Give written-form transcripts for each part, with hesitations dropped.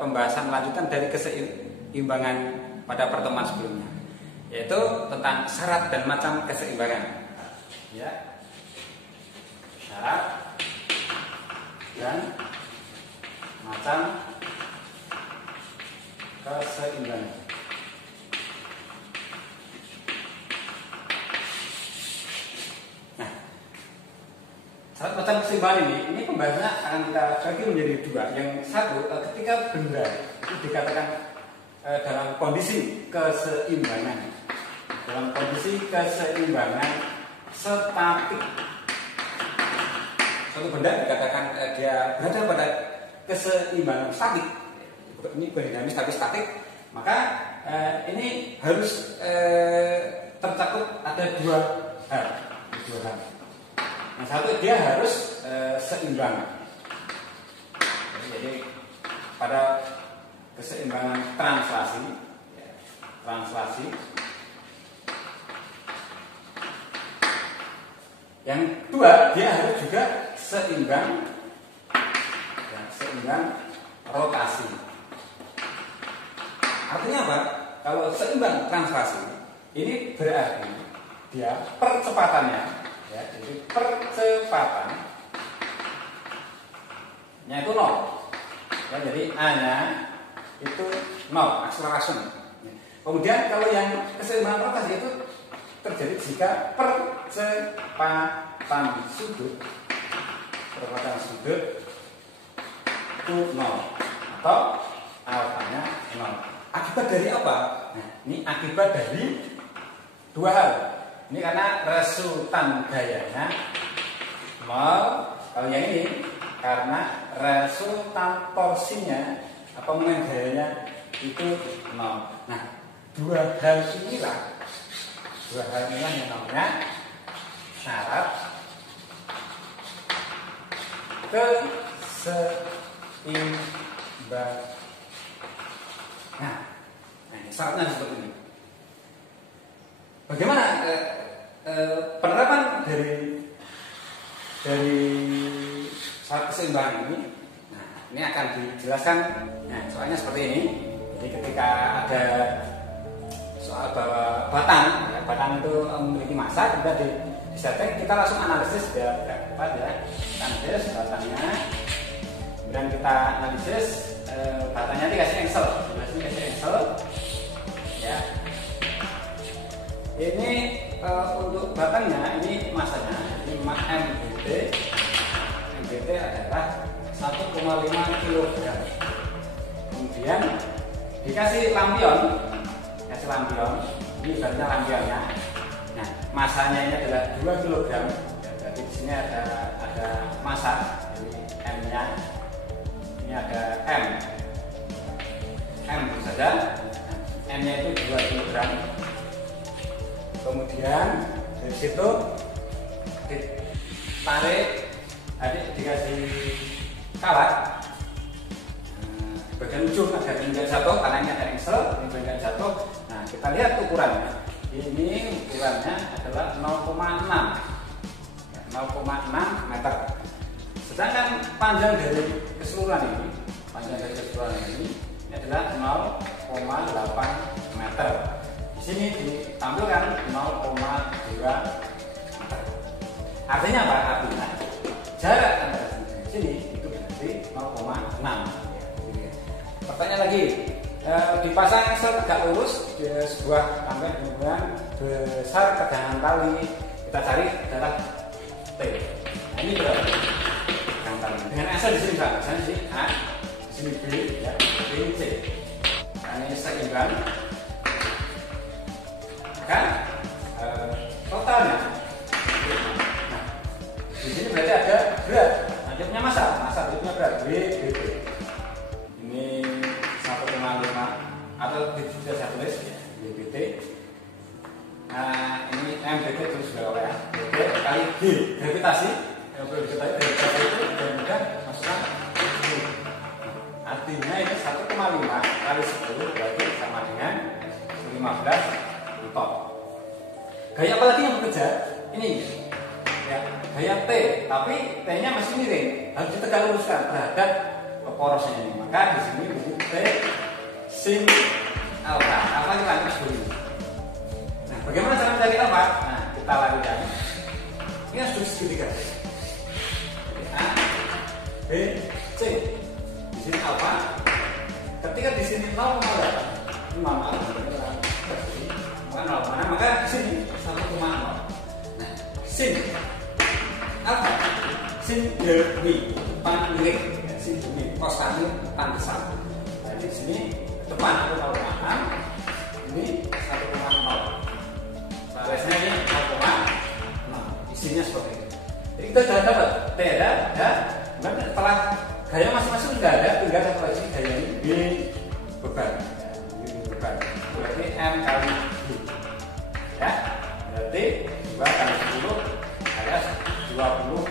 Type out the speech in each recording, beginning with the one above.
pembahasan lanjutan dari keseimbangan pada pertemuan sebelumnya, yaitu tentang syarat dan macam keseimbangan. Ya, syarat dan macam keseimbangan. Syarat macam keseimbangan ini pembahasannya akan kita bagi menjadi dua. Yang satu, ketika benda itu dikatakan dalam kondisi keseimbangan, statik. Suatu benda dikatakan dia berada pada keseimbangan statik. Ini dinamis tapi statik. Maka ini harus tercakup ada dua hal. Yang satu, dia harus seimbang. Jadi pada keseimbangan translasi. Yang kedua, dia harus juga seimbang rotasi. Artinya apa? Kalau seimbang translasi, ini berarti dia percepatannya, ya, jadi percepatannya itu 0. Ya, jadi A-nya itu 0, acceleration. Kemudian kalau yang keseimbangan rotasi itu terjadi jika percepatan sudut itu 0 atau alfanya 0. Akibat dari apa? Nah, ini akibat dari dua hal. Ini karena resultan gayanya 0. Kalau yang ini karena resultan torsinya atau momen gayanya itu 0. Nah, dua hal inilah yang namanya syarat keseimbangan. Nah, ini syaratnya seperti ini. Bagaimana penerapan dari syarat keseimbangan ini? Nah, ini akan dijelaskan. Nah, soalnya seperti ini. Jadi ketika ada soal bahwa batang itu memiliki massa, kemudian di setting kita langsung analisis ya berapa ya, analisis batangnya, kemudian kita analisis batangnya dikasih Excel, ya. Ini untuk batangnya ini massanya, ini MBT adalah 1,5 kg. Kemudian dikasih lampion, ini ibaratnya lampionnya. Nah, masanya ini adalah 2 kg. Ya, berarti di sini ada massa, jadi M-nya. Ini ada M saja. M-nya itu 2 kg. Kemudian dari situ ditarik, dikasih kawat. Bagian ujung ada bengkel jatuh, karena ini ada engsel, ini bengkel jatuh. Nah, kita lihat ukurannya. Ini ukurannya adalah 0,6 meter. Sedangkan panjang dari keseluruhan ini adalah 0,8 meter. Di sini ditampilkan 0,2 meter. Artinya apa? Artinya jarak antara sini itu berarti 0,6. Pertanyaan lagi, dipasang engsel tegak lurus di sebuah rangkaian hubungan besar tegangan tali, kita cari adalah T. Nah, ini berapa? Tegangan tali. Dengan engsel di sini berapa? Misalnya di A, di sini B, ya, ini C. Nah, ini seimbang. Maka totalnya. Nah, di sini berarti ada berat. Nah, dia punya massa, dia punya berat BBT. Ini 1,5 atau bisa saya tulis ya, BBT. Nah, ini MBT terus berapa ya? BBT kali G, gravitasi. Gravitasi itu mudah masukkan G. Artinya ini 1,5 kali 10 berarti sama dengan 15 Newton. Gaya apa lagi yang bekerja? Ini ya, gaya T, tapi T-nya masih miring, harus ditegak luruskan terhadap porosnya ini. Maka di sini sin alfa. Alfa kita ambil dulu. Nah, bagaimana cara mencari alfa? Nah, kita lakukan. Ini harus segitiga. A, B, C. Di sini alfa. Ketika di sini 0,8, ini maaf, maka di sini 1,0. Nah, sin alfa, sin demi panggiling, sin demi kosani panggisan. Jadi di sini depan itu 0,6, ini 1,0. Balasnya ini 0,6. Isinya seperti itu. Jadi kita sudah dapat T ada, dan setelah gaya masing-masing sudah ada, tinggal satu lagi gaya ini B beban. Beban. Berarti M kali B. Ya, berarti 2 kali 10 alias 20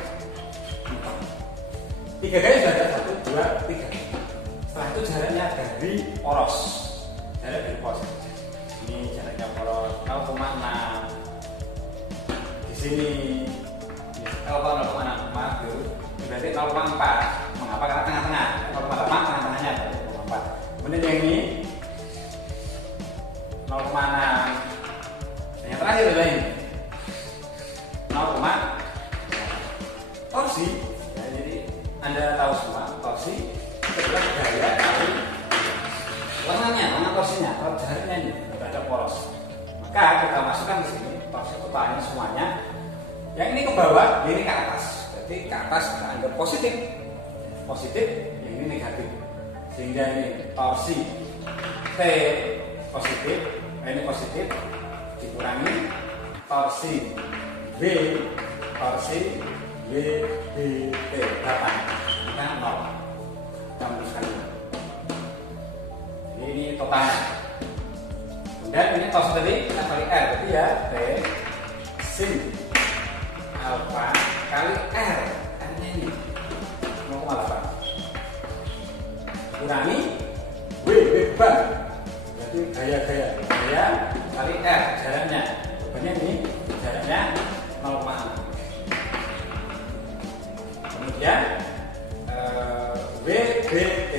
meter. 3 gaya sudah ada, 1, 2, 3. Setelah itu jaraknya dari poros. Jarak dari poros. Ini jaraknya poros 0,6. Di sini 0,6, maaf dulu. Berarti 0,4. Mengapa? Karena tengah-tengah. 0,8 tengah-tengahnya 0,4. Kemudian yang ini 0,6. Yang terakhir adalah ini 0, torsi. Ya, jadi Anda tahu semua torsi itu adalah gaya kali lengannya, lengan torsinya. Kalau jaraknya ini tidak ada poros, maka kita masukkan di sini torsi totalnya semuanya. Yang ini ke bawah, ini ke atas. Jadi ke atas kita anggap positif, yang ini negatif. Sehingga ini torsi T positif, ini positif dikurangi torsi B, B, T 8, kita 0. Kita menuliskan ini totalnya. Kemudian ini torsi tadi kita kali R, berarti ya T sin alfa kali R, R-nya ini 0,8 kurangi W beban, berarti gaya kali R jaraknya, bebannya ini jaraknya 0,6. Kemudian WBT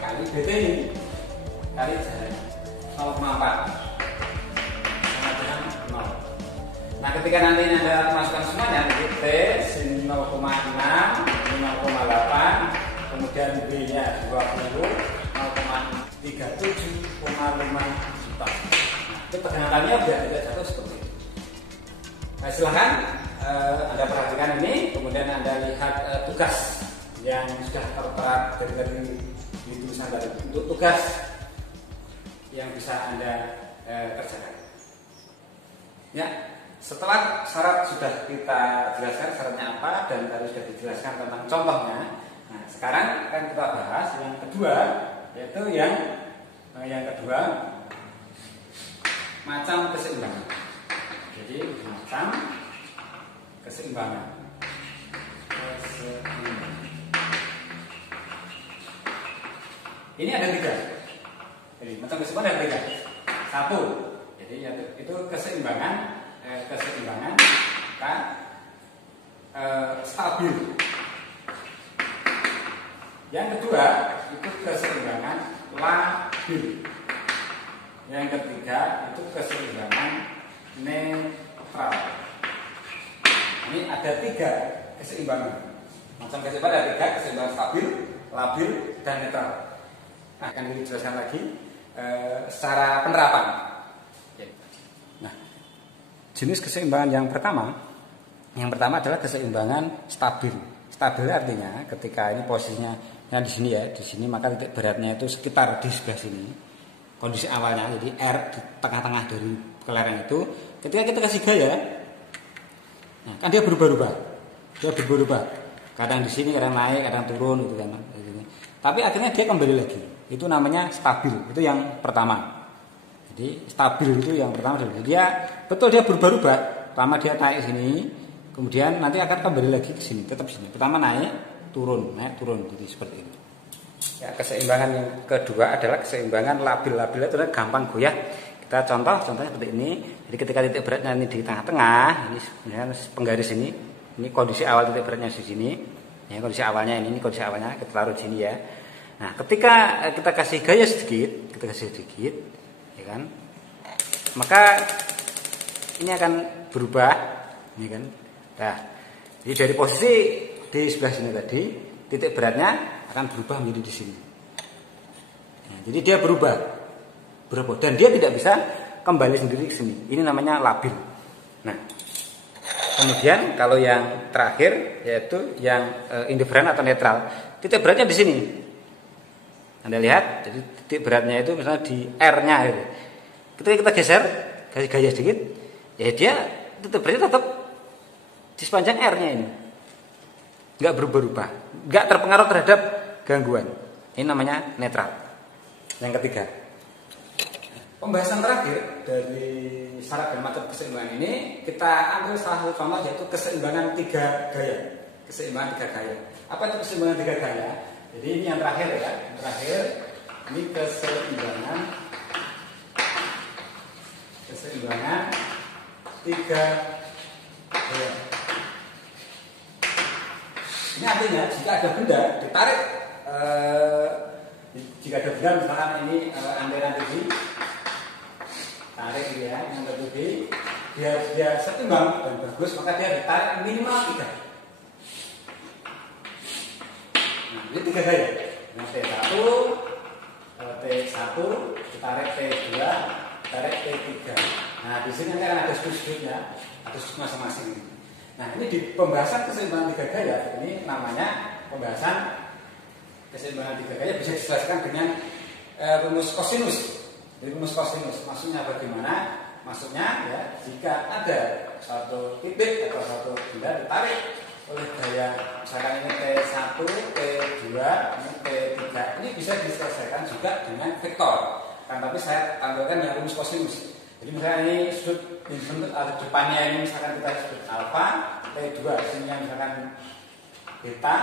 kali BT ini kali jaraknya 0,4 sama dengan 0. Nah, ketika nanti Anda masukkan semuanya, T sin 0,6, 0,8, kemudian B-nya 20, 0,37,5 juta. Itu tegangannya biar tidak jatuh seperti itu. Nah, silahkan Anda perhatikan ini, kemudian Anda lihat tugas yang sudah tertera dari tulisan tadi. Untuk tugas yang bisa Anda kerjakan. Ya. Setelah syarat sudah kita jelaskan syaratnya apa dan tadi sudah dijelaskan tentang contohnya. Nah, sekarang akan kita bahas yang kedua, yaitu yang kedua macam keseimbangan. Jadi macam keseimbangan. Ini ada 3. Jadi macam keseimbangan ada 3. 1. Jadi itu keseimbangan kan stabil. Yang kedua itu keseimbangan labil. Yang ketiga itu keseimbangan netral. Ini ada 3 keseimbangan. Macam keseimbangan ada 3, keseimbangan stabil, labil, dan netral. Nah, akan dijelaskan lagi secara penerapan. Jenis keseimbangan yang pertama adalah keseimbangan stabil. Stabil artinya ketika ini posisinya di sini ya, di sini maka titik beratnya itu sekitar di sebelah sini. Kondisi awalnya jadi R di tengah-tengah dari kelereng itu. Ketika kita kasih gaya, nah, kan dia berubah-ubah. Kadang di sini, kadang naik, kadang turun gitu kan. Tapi akhirnya dia kembali lagi. Itu namanya stabil. Itu yang pertama. Jadi stabil itu yang pertama. Dia berubah-ubah. Pertama dia naik sini, kemudian nanti akan kembali lagi ke sini, tetap sini. Pertama naik, turun. Jadi seperti itu. Ya, keseimbangan yang kedua adalah keseimbangan labil. Labil itu adalah gampang goyah. Kita contohnya seperti ini. Jadi ketika titik beratnya ini di tengah-tengah, ini sebenarnya penggaris ini kondisi awal titik beratnya di sini. Ya, kondisi awalnya ini kondisi awalnya kita taruh di sini ya. Nah, ketika kita kasih gaya sedikit, ya kan, maka ini akan berubah, ini kan. Nah, jadi dari posisi di sebelah sini tadi, titik beratnya akan berubah menjadi di sini. Nah, jadi dia berubah, dan dia tidak bisa kembali sendiri ke sini. Ini namanya labil. Nah, kemudian kalau yang terakhir yaitu yang indiferen atau netral, titik beratnya di sini. Anda lihat, jadi titik beratnya itu misalnya di R-nya gitu. Ketika kita geser, kasih gaya sedikit, ya dia titik beratnya tetap di sepanjang R-nya ini. Nggak berubah-ubah, nggak terpengaruh terhadap gangguan. Ini namanya netral. Yang ketiga, pembahasan terakhir dari syarat dan macam keseimbangan ini, kita ambil salah satu contoh yaitu keseimbangan 3 gaya. Keseimbangan 3 gaya. Apa itu keseimbangan 3 gaya? Jadi ini yang terakhir ya, ini keseimbangan 3 gaya. Ini artinya jika ada benda ditarik, jika ada benda misalkan ini antena TV, tarik ya, yang TV, biar dia setimbang dan bagus, maka dia ditarik minimal 3. Nah, ini 3 gaya. Nah, T1, ditarik T2, ditarik T3. Nah, di sini nanti akan ada sudut-sudutnya, ada sudut masing-masing. Nah, ini di pembahasan keseimbangan 3 gaya, ini namanya pembahasan keseimbangan 3 gaya bisa dijelaskan dengan rumus kosinus. Jadi rumus kosinus, maksudnya bagaimana? Maksudnya ya, jika ada satu titik atau satu benda ditarik oleh gaya, misalkan ini T1, T2, ini T3, ini bisa diselesaikan juga dengan vektor. Kan tapi saya tampilkan yang rumus kosinus. Jadi misalnya ini sudut bentuk atau depannya ini misalkan kita sebut alfa, T2 sini misalkan beta,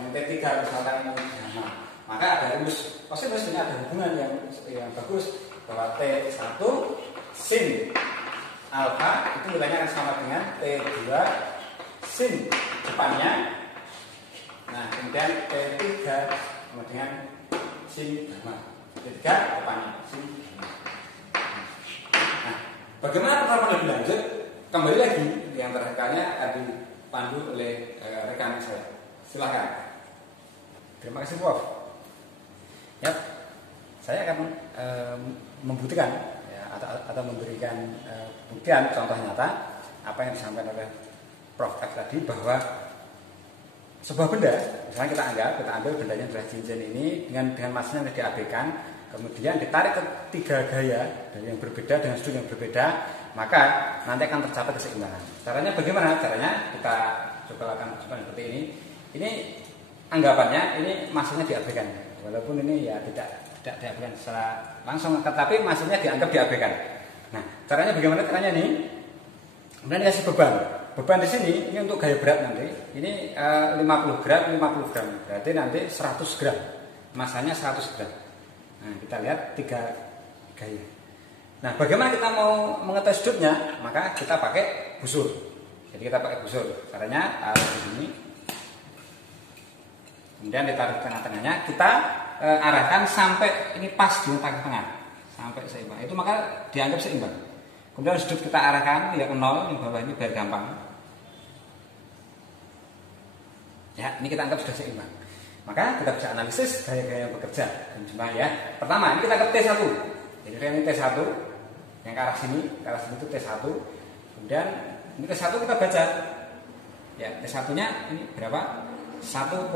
yang T3 misalkan ini gamma. Maka ada rumus kosinus, ini ada hubungan yang bagus bahwa T1 sin alfa itu nilainya akan sama dengan T2 sin depannya. Nah, kemudian T3 sama dengan sin gamma. T3 depannya sin gamma. Nah, bagaimana performa lebih lanjut? Kembali lagi yang terakhirnya akan dipandu oleh rekan saya. Silakan. Terima kasih, Prof. Ya, saya akan membuktikan ya, atau memberikan buktian contoh nyata apa yang disampaikan oleh Prof F tadi, bahwa sebuah benda, misalnya kita ambil bendanya adalah cincin ini dengan masanya yang diabaikan, kemudian ditarik ke 3 gaya dan yang berbeda dengan sudut yang berbeda, maka nanti akan tercapai keseimbangan. Caranya bagaimana? Caranya kita coba lakukan seperti ini. Ini anggapannya ini masanya diabaikan, walaupun ini ya tidak diabaikan secara langsung, tetapi masanya dianggap diabaikan. Nah, caranya bagaimana? Caranya ini, kemudian dikasih beban di sini, ini untuk gaya berat nanti, ini 50 gram, berarti nanti 100 gram, masanya 100 gram. Nah, kita lihat 3 gaya. Nah, bagaimana kita mau mengetahui sudutnya? Maka kita pakai busur. Jadi kita pakai busur. Caranya taruh di sini, kemudian ditaruh di tengah-tengahnya, kita arahkan sampai ini pas di tengah-tengah, sampai seimbang. Itu maka dianggap seimbang. Kemudian sudut kita arahkan yang 0, yang bawah ini biar gampang. Ya, ini kita anggap sudah seimbang. Maka kita bisa analisis gaya-gaya yang bekerja. Ya. Pertama, ini kita ke T1. Jadi ini T1 yang ke arah sini itu T1. Kemudian ini T1 kita baca. Ya, T1-nya ini berapa? 1,1.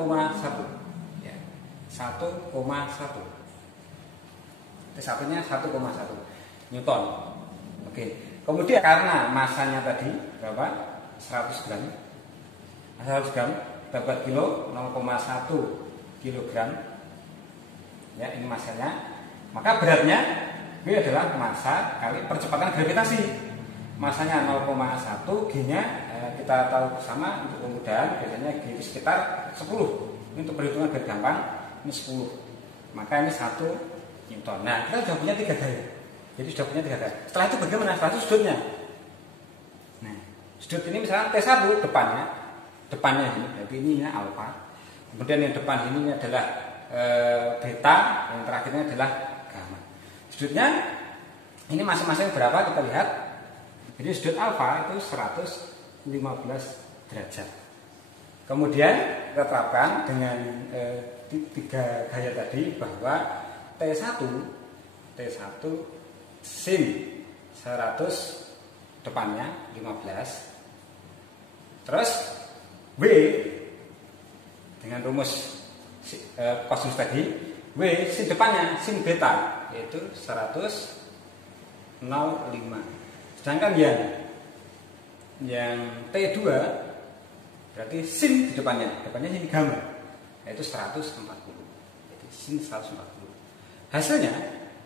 Ya. 1,1. T1-nya 1,1 Newton. Oke. Kemudian karena masanya tadi berapa? 100 gram. 100 gram dapat kilo, 0,1 kilogram. Ya, ini masanya. Maka beratnya ini adalah massa kali percepatan gravitasi. Masanya 0,1, G-nya kita tahu bersama untuk kemudahan biasanya G itu sekitar 10. Ini untuk perhitungan biar gampang, ini 10. Maka ini 1 Newton. Nah, kita sudah punya 3 gaya. Jadi sudah punya 3 gaya. Setelah itu bagaimana? Setelah itu sudutnya. Nah, sudut ini misalnya T1 depannya ini, jadi ini alfa. Kemudian yang depan ini adalah beta, yang terakhirnya adalah gamma. Sudutnya ini masing-masing berapa kita lihat. Jadi sudut alfa itu 115 derajat. Kemudian kita terapkan dengan tiga gaya tadi bahwa T1 sin 100 depannya 15. Terus W dengan rumus kosinus tadi, W sin depannya sin beta yaitu 100,05. Sedangkan yang T2 berarti sin di depannya sin gamma yaitu 140. Jadi sin 140. Hasilnya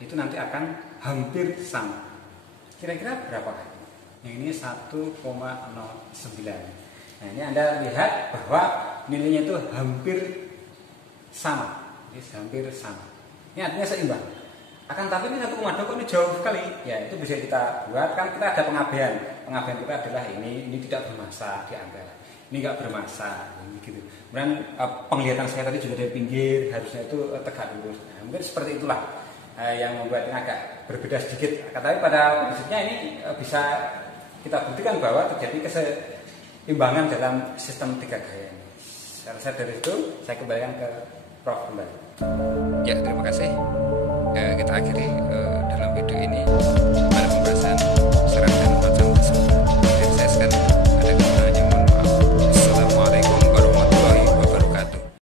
itu nanti akan hampir sama. Kira-kira berapa kali? Yang ini 1,09. Nah, ini Anda lihat bahwa nilainya itu hampir sama. Ini hampir sama. Ini artinya seimbang. Akan tapi ini 1,2 kok ini jauh sekali. Ya, itu bisa kita buat, kan kita ada pengabaian. Pengabaian kita adalah ini tidak bermassa diambil. Ini enggak bermassa, gitu. Kemudian penglihatan saya tadi juga dari pinggir, harusnya itu tegak lurus. Nah, mungkin seperti itulah yang membuat ini agak berbeda sedikit. Tapi pada prinsipnya ini bisa kita buktikan bahwa terjadi keseimbangan dalam sistem tiga gaya ini. Saya rasa dari itu saya kembalikan ke Prof kembali. Ya, terima kasih. Kita akhiri dalam video ini.